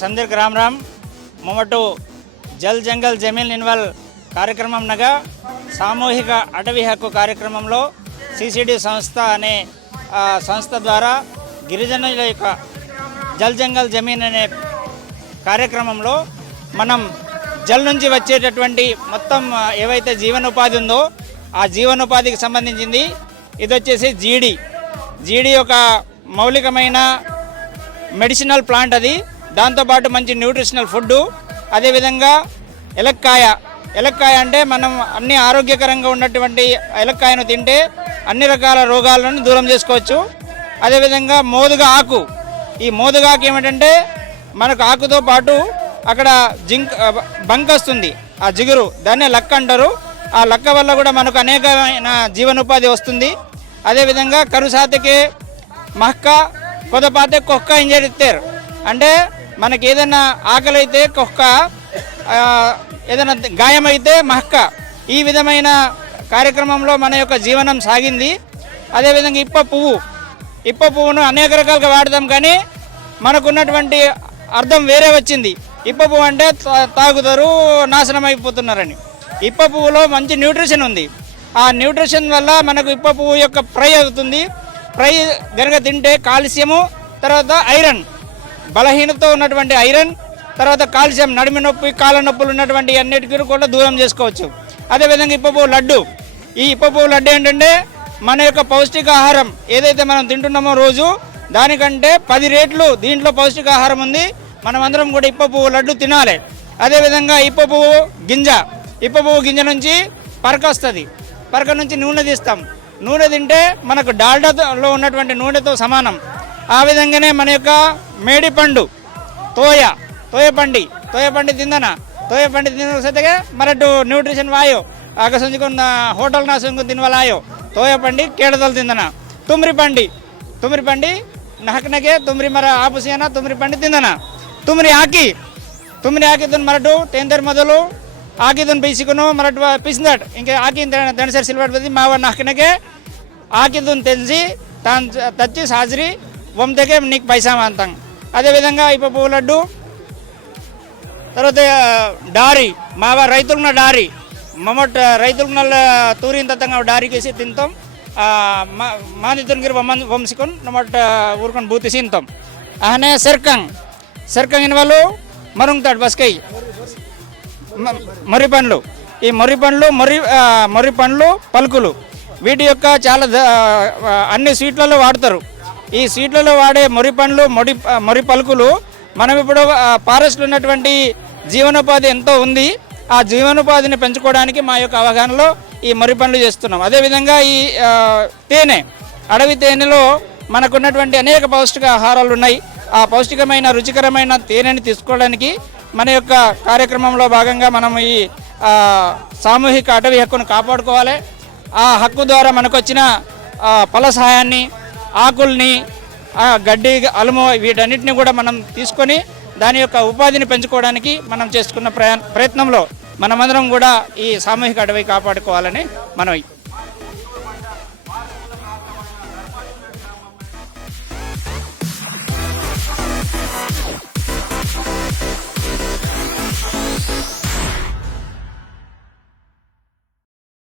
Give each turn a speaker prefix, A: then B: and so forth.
A: సందీర్ రామ్ రామ్. మొమటు జల్ జంగల్ జమీన్ ఇన్వాల్ కార్యక్రమం నగా. సామూహిక అటవీ హక్కు కార్యక్రమంలో సిసిడి సంస్థ అనే సంస్థ ద్వారా గిరిజనుల యొక్క జల్ జంగల్ జమీన్ అనే కార్యక్రమంలో మనం జల్ నుంచి వచ్చేటటువంటి మొత్తం ఏవైతే జీవనోపాధి ఉందో ఆ జీవనోపాధికి సంబంధించింది. ఇది వచ్చేసి జీడి. జీడి ఒక మౌలికమైన మెడిసినల్ ప్లాంట్ అది. దాంతోపాటు మంచి న్యూట్రిషనల్ ఫుడ్డు అదేవిధంగా ఎలక్కాయ. ఎలక్కాయ అంటే మనం అన్ని ఆరోగ్యకరంగా ఉన్నటువంటి ఎలక్కాయను తింటే అన్ని రకాల రోగాలను దూరం చేసుకోవచ్చు. అదేవిధంగా మోదుగా ఆకు. ఈ మోదుగా ఆకు ఏమిటంటే మనకు ఆకుతో పాటు అక్కడ జింక్ బంక్ వస్తుంది. ఆ జిగురు దాన్నే లక్క అంటారు. ఆ లక్క వల్ల కూడా మనకు అనేకమైన జీవనోపాధి వస్తుంది. అదేవిధంగా కరుసాతకి మహక్క కొదపాతే కుక్క ఇంజరిస్తారు అంటే మనకి ఏదైనా ఆకలి అయితే కుక్క ఏదైనా గాయమైతే మహక్క ఈ విధమైన కార్యక్రమంలో మన యొక్క జీవనం సాగింది. అదేవిధంగా ఇప్ప పువ్వు. ఇప్ప పువ్వును అనేక రకాలుగా వాడతాం కానీ మనకున్నటువంటి అర్థం వేరే వచ్చింది. ఇప్ప పువ్వు అంటే తా- తాగుతారు నాశనం అయిపోతున్నారని. ఇప్ప పువ్వులో మంచి న్యూట్రిషన్ ఉంది. ఆ న్యూట్రిషన్ వల్ల మనకు ఇప్ప పువ్వు యొక్క ఫ్రై అవుతుంది. ఫ్రై గనక తింటే కాల్షియము తర్వాత ఐరన్. బలహీనతో ఉన్నటువంటి ఐరన్ తర్వాత కాల్షియం నడిమి నొప్పి కాళ్ళ నొప్పులు ఉన్నటువంటి అన్నిటికీ కూడా దూరం చేసుకోవచ్చు. అదేవిధంగా ఇప్పపు లడ్డు. ఈ ఇప్పపు లడ్డు ఏంటంటే మన యొక్క పౌష్టికాహారం ఏదైతే మనం తింటున్నామో రోజు దానికంటే పది రేట్లు దీంట్లో పౌష్టికాహారం ఉంది. మనమందరం కూడా ఇప్ప పువ్వు లడ్డు తినాలి. అదేవిధంగా ఇప్ప పువ్వు గింజ. ఇప్ప పువ్వు గింజ నుంచి పరక వస్తుంది. పరక నుంచి నూనె తీస్తాం. నూనె తింటే మనకు డాల్డాలో ఉన్నటువంటి నూనెతో సమానం. ఆ విధంగానే మన యొక్క మేడిపండు తోయ తోయపండి తోయపండి తిందన? తోయపండి తినసైతే మరటు న్యూట్రిషన్ వాయో ఆకసంచుకున్న హోటల్ నాసుకు తినవలాయో తోయపండి కేడదలు తిందన? తుమ్రి పండి తుమ్రి పండి నహక్నగే తుమ్రి మర ఆపుసేనా తుమ్రి పండి తిందన? తుమ్రి ఆకి తుమ్రి ఆకితున్ మరటు తేందర్ మొదలు ఆకితున్ పీసుకును మరటు పిసిందట్. ఇంకా ఆకి దణసరి సిల్వట్ మావ నహక్నగే ఆకితున్ తెంచి తచ్చి సాజరి వంతకే నీకు పైసా అంతం అదేవిధంగా ఇప్ప పువ్వు లడ్డు తర్వాత డారి. మావ రైతులున్న డారి. మమ్మట్ రైతులున్న తూరిన తత్తంగా డారికేసి తింటాం. మాదితునిగిరి వంశికొని నమ్మట్ ఊరుకొని బూతి తింటాం అహనే సెర్కంగ్. సెర్కంగ్ ఇన్ వాళ్ళు? మరుంగుతాడు బస్కై. మ- పండ్లు. ఈ మర్రి పండ్లు మర్రి మర్రి పండ్లు పలుకులు. వీటి యొక్క చాలా అన్ని స్వీట్లలో వాడతారు. ఈ స్వీట్లలో వాడే మొరి పండ్లు మొడి మొరి పలుకులు మనం ఇప్పుడు ఫారెస్ట్లో ఉన్నటువంటి జీవనోపాధి ఎంతో ఉంది. ఆ జీవనోపాధిని పెంచుకోవడానికి మా యొక్క అవగాహనలో ఈ మొరి పనులు చేస్తున్నాం. అదేవిధంగా ఈ తేనె అడవి తేనెలో మనకున్నటువంటి అనేక పౌష్టిక ఆహారాలు ఉన్నాయి. ఆ పౌష్టికమైన రుచికరమైన తేనెని తీసుకోవడానికి మన యొక్క కార్యక్రమంలో భాగంగా మనం ఈ సామూహిక అటవీ హక్కును కాపాడుకోవాలి. ఆ హక్కు ద్వారా మనకు వచ్చిన ఫల సహాయాన్ని ఆకుల్ని గడ్డి అలుము వీటన్నిటిని కూడా మనం తీసుకొని దాని యొక్క ఉపాధిని పెంచుకోవడానికి మనం చేసుకున్న ప్రయా ప్రయత్నంలో మనమందరం కూడా ఈ సామూహిక అడవి కాపాడుకోవాలని మనం